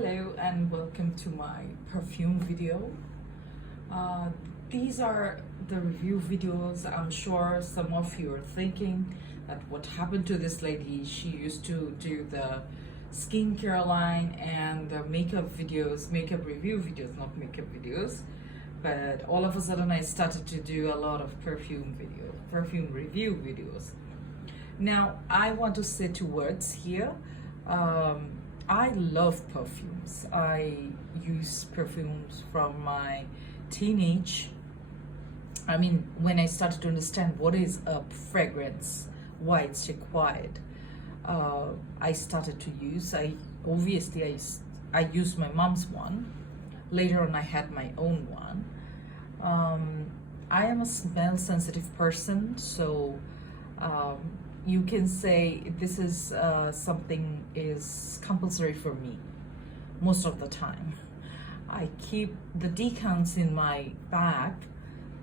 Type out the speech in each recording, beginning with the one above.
Hello and welcome to my perfume video. These are the review videos. I'm sure some of you are thinking that what happened to this lady. She used to do the skincare line and the makeup videos, makeup review videos, not makeup videos. But all of a sudden I started to do a lot of perfume review videos. Now I want to say two words here. I love perfumes. I use perfumes from my teenage. When I started to understand what is a fragrance, why it's required, I started to use. I used my mom's one. Later on, I had my own one. I am a smell sensitive person, so you can say this is something is compulsory for me most of the time. I keep the decants in my bag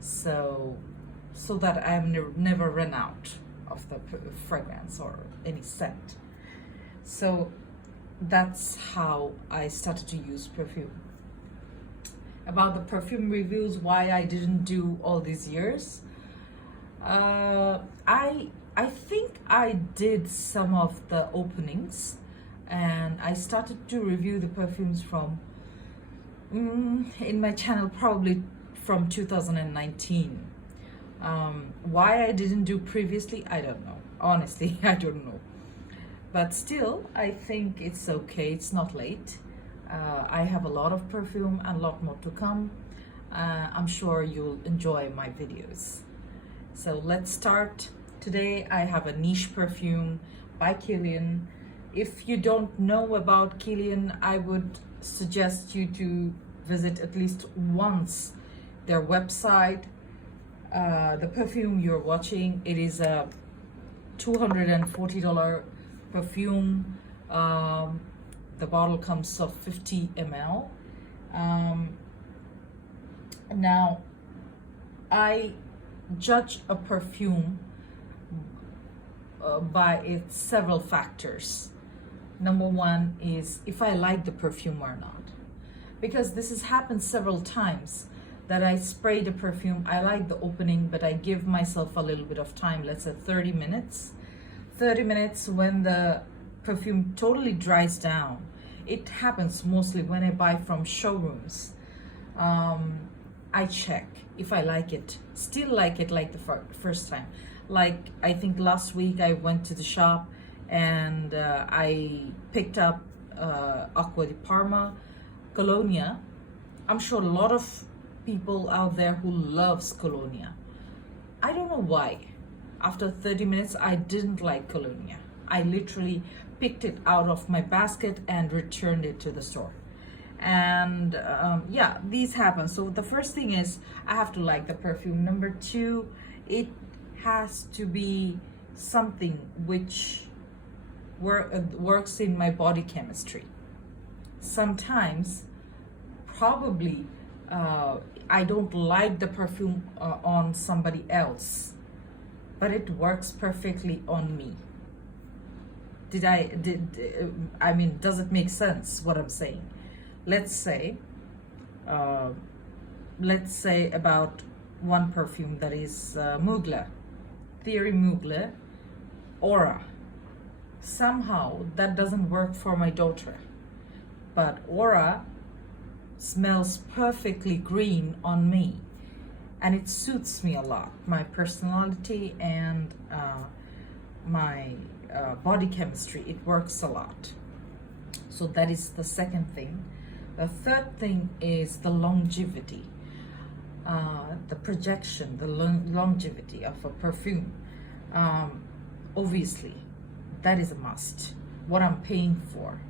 so that I never run out of the fragrance or any scent. So that's how I started to use perfume. About the perfume reviews, why I didn't do all these years, I think I did some of the openings and I started to review the perfumes from in my channel probably from 2019. Why I didn't do previously, I don't know. Honestly, I don't know. But still, I think it's okay. It's not late. I have a lot of perfume and a lot more to come. I'm sure you'll enjoy my videos. So let's start. Today I have a niche perfume by Kilian. If you don't know about Kilian, I would suggest you to visit at least once their website. The perfume you're watching, it is a $240 perfume. The bottle comes of 50 ml. Now, I judge a perfume by its several factors. Number one is if I like the perfume or not. Because this has happened several times that I spray the perfume, I like the opening, but I give myself a little bit of time, let's say 30 minutes. 30 minutes when the perfume totally dries down. It happens mostly when I buy from showrooms. I check if I like it, still like it like the first time. Like I think last week I went to the shop and I picked up Acqua di Parma Colonia. I'm sure a lot of people out there who loves Colonia. I don't know why. After 30 minutes, I didn't like Colonia. I literally picked it out of my basket and returned it to the store. And yeah, these happen. So the first thing is I have to like the perfume. Number two, it has to be something which works in my body chemistry. Sometimes probably I don't like the perfume on somebody else, but it works perfectly on me. Does it make sense what I'm saying? Let's say about one perfume that is Mugler, Thierry Mugler, Aura. Somehow that doesn't work for my daughter, but Aura smells perfectly green on me, and it suits me a lot. My personality and my body chemistry, it works a lot. So that is the second thing. The third thing is the longevity, the projection, the longevity of a perfume. Obviously, that is a must. What I'm paying for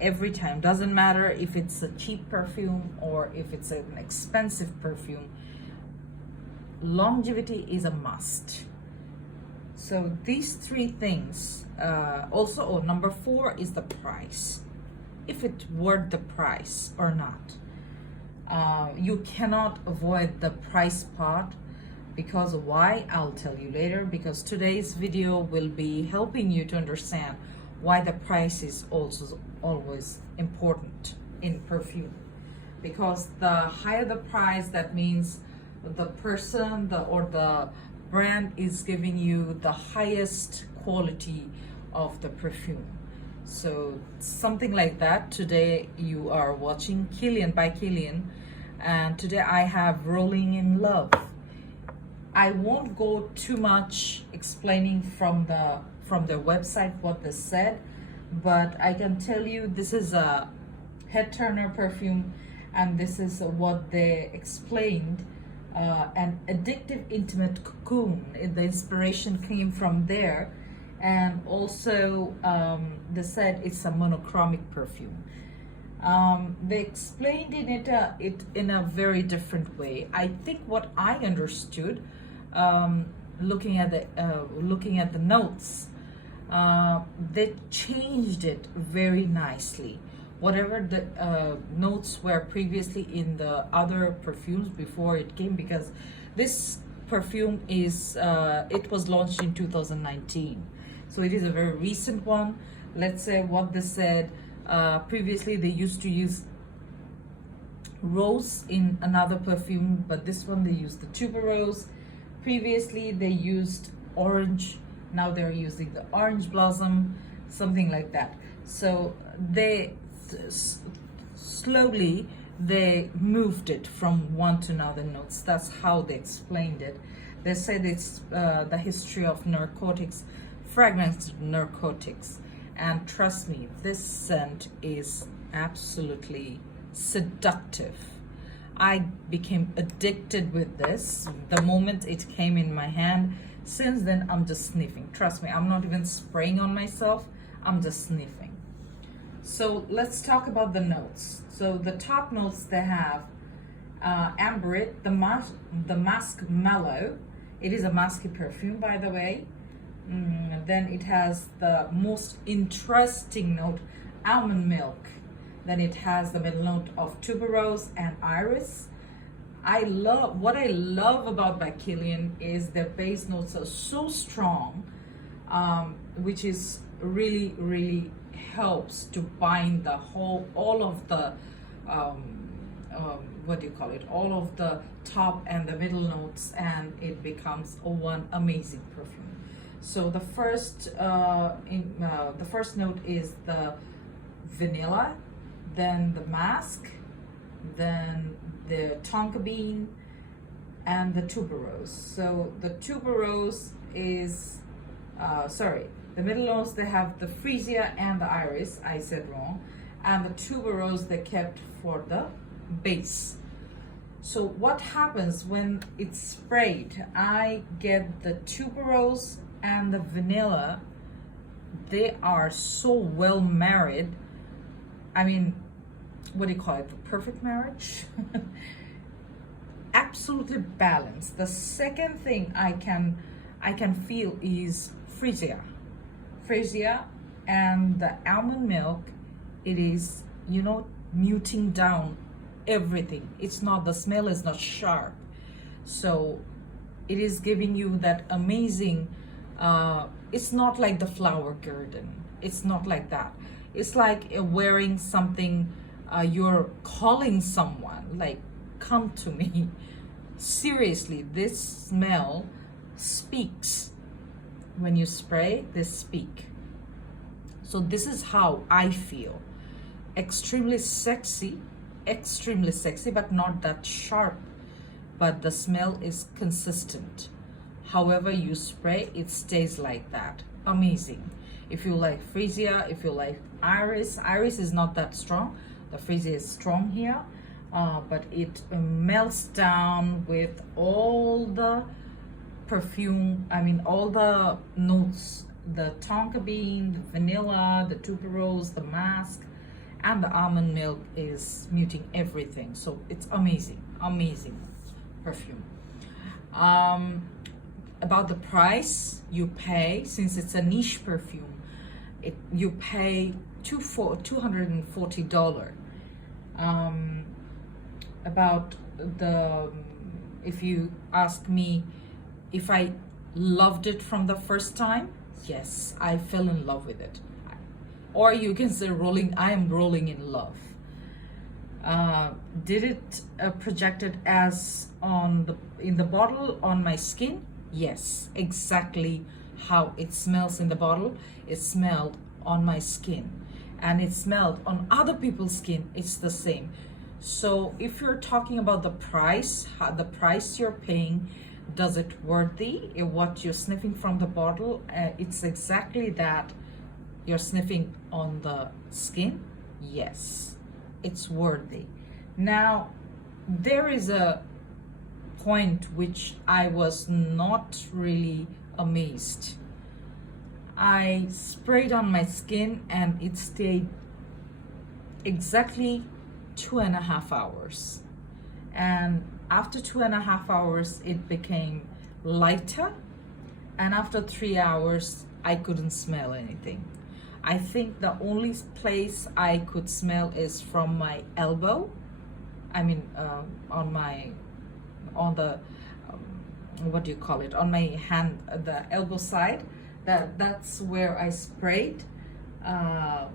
every time, doesn't matter if it's a cheap perfume or if it's an expensive perfume. Longevity is a must. So these three things. Also, number four is the price. If it's worth the price or not. You cannot avoid the price part, because why, I'll tell you later, because today's video will be helping you to understand why the price is also always important in perfume, because the higher the price, that means the person or the brand is giving you the highest quality of the perfume. So something like that. Today you are watching Kilian by Kilian, and today I have Rolling in Love. I won't go too much explaining from their website what they said, but I can tell you this is a head turner perfume, and this is what they explained. An addictive intimate cocoon. The inspiration came from there, and also they said it's a monochromatic perfume. They explained it in a very different way. I think what I understood, looking at the notes, they changed it very nicely. Whatever the notes were previously in the other perfumes before it came, because this perfume is it was launched in 2019, so it is a very recent one. Let's say what they said, previously they used to use rose in another perfume, but this one they used the tuberose. Previously they used orange, now they're using the orange blossom, something like that. So they slowly they moved it from one to another notes. That's how they explained it. They said it's the history of narcotics, fragrance narcotics, and trust me, this scent is absolutely seductive. I became addicted with this the moment it came in my hand. Since then I'm just sniffing. Trust me, I'm not even spraying on myself, I'm just sniffing. So let's talk about the notes. So the top notes they have amberit, the musk mellow. It is a musky perfume, by the way. Then it has the most interesting note, almond milk. Then it has the middle note of tuberose and iris. What I love about by Kilian is their base notes are so strong, which is really helps to bind the whole, all of the what do you call it, all of the top and the middle notes, and it becomes one amazing perfume. So the first note is the vanilla, then the musk, then the tonka bean, and the tuberose. So the tuberose is the middle notes, they have the freesia and the iris, I said wrong, and the tuberose they kept for the base. So what happens when it's sprayed, I get the tuberose and the vanilla, they are so well married. I mean, what do you call it, the perfect marriage? Absolutely balanced. The second thing I can feel is freesia and the almond milk. It is, muting down everything. It's not, the smell is not sharp, so it is giving you that amazing it's not like the flower garden, it's not like that. It's like wearing something, you're calling someone, like, come to me. Seriously, this smell speaks. When you spray, they speak. So this is how I feel. Extremely sexy, but not that sharp. But the smell is consistent. However you spray, it stays like that. Amazing. If you like freesia, if you like iris is not that strong. The freesia is strong here, but it melts down with all the perfume, all the notes, the tonka bean, the vanilla, the tuberose, the musk, and the almond milk is muting everything. So it's amazing perfume. About the price you pay, since it's a niche perfume, you pay $240. About the, if you ask me if I loved it from the first time, yes, I fell in love with it. or you can say rolling. I am rolling in love. Did it projected as on the in the bottle on my skin? Yes, exactly how it smells in the bottle. It smelled on my skin, and it smelled on other people's skin. It's the same. So if you're talking about the price, the price you're paying, does it worthy what you're sniffing from the bottle? It's exactly that you're sniffing on the skin. Yes, it's worthy. Now, there is a point which I was not really amazed. I sprayed on my skin and it stayed exactly 2.5 hours. And after 2.5 hours, it became lighter. And after 3 hours, I couldn't smell anything. I think the only place I could smell is from my elbow. I mean, on the, what do you call it? On my hand, the elbow side. That's where I sprayed. I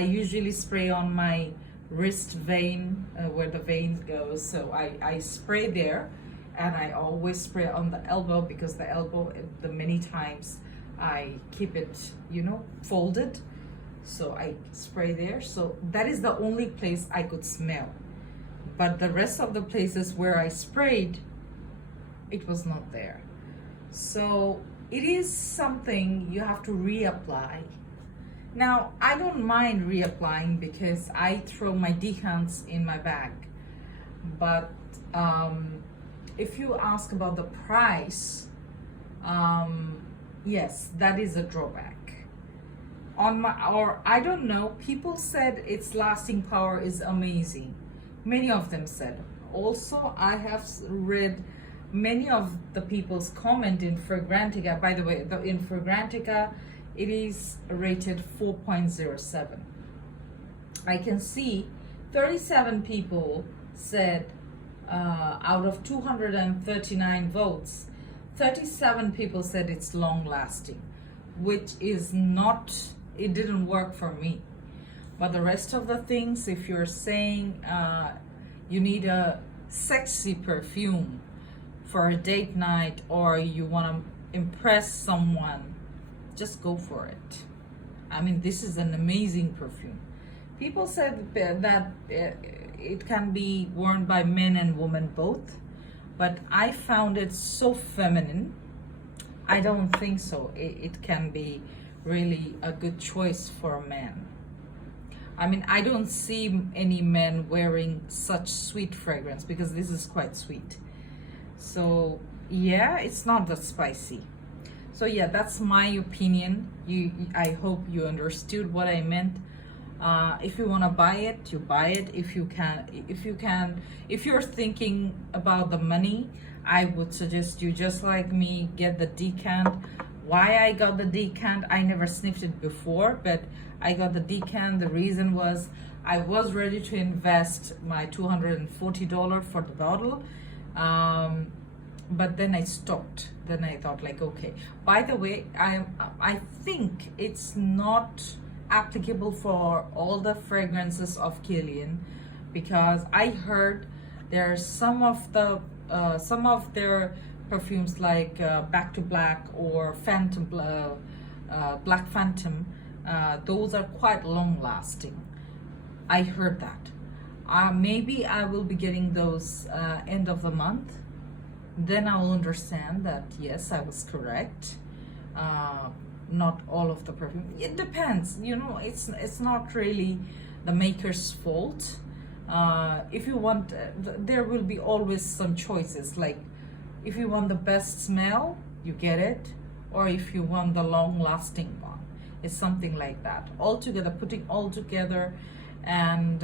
usually spray on my wrist vein, where the vein goes. So I spray there, and I always spray on the elbow, because the elbow, the many times I keep it, folded. So I spray there. So that is the only place I could smell. But the rest of the places where I sprayed, it was not there. So it is something you have to reapply. Now, I don't mind reapplying because I throw my decants in my bag. But if you ask about the price, yes, that is a drawback. I don't know, people said its lasting power is amazing. Many of them said. Also, I have read many of the people's comment in Fragrantica. By the way, in Fragrantica, it is rated 4.07. I can see 37 people said, out of 239 votes, 37 people said it's long lasting, which is not, it didn't work for me. But the rest of the things, if you're saying you need a sexy perfume for a date night, or you want to impress someone, just go for it. I mean, this is an amazing perfume. People said that it can be worn by men and women both, but I found it so feminine. I don't think so. It can be really a good choice for a man. I mean, I don't see any men wearing such sweet fragrance, because this is quite sweet. So yeah, it's not that spicy. So yeah, that's my opinion. I hope you understood what I meant. If you want to buy it, you buy it. If you're thinking about the money, I would suggest you, just like me, get the decant. Why I got the decant, I never sniffed it before, but I got the decant. The reason was I was ready to invest my $240 for the bottle, but then I stopped. Then I thought, like, okay. By the way, I think it's not applicable for all the fragrances of Kilian, because I heard there are some of their perfumes, like Back to Black or Phantom, Black Phantom, those are quite long lasting. I heard that. Maybe I will be getting those end of the month. Then I will understand that yes, I was correct. Not all of the perfume. It depends. It's not really the maker's fault. If you want, there will be always some choices. Like, if you want the best smell, you get it, or if you want the long-lasting one, it's something like that. Altogether, putting all together, and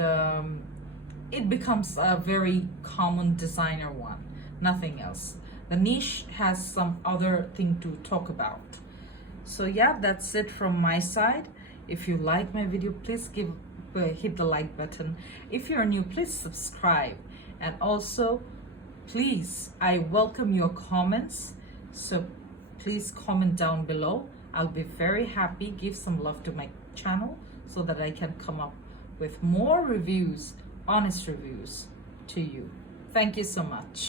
it becomes a very common designer one. Nothing else. The niche has some other thing to talk about. So yeah, that's it from my side. If you like my video, please hit the like button. If you're new, please subscribe. And also, please, I welcome your comments. So please comment down below. I'll be very happy. Give some love to my channel so that I can come up with more reviews, honest reviews to you. Thank you so much.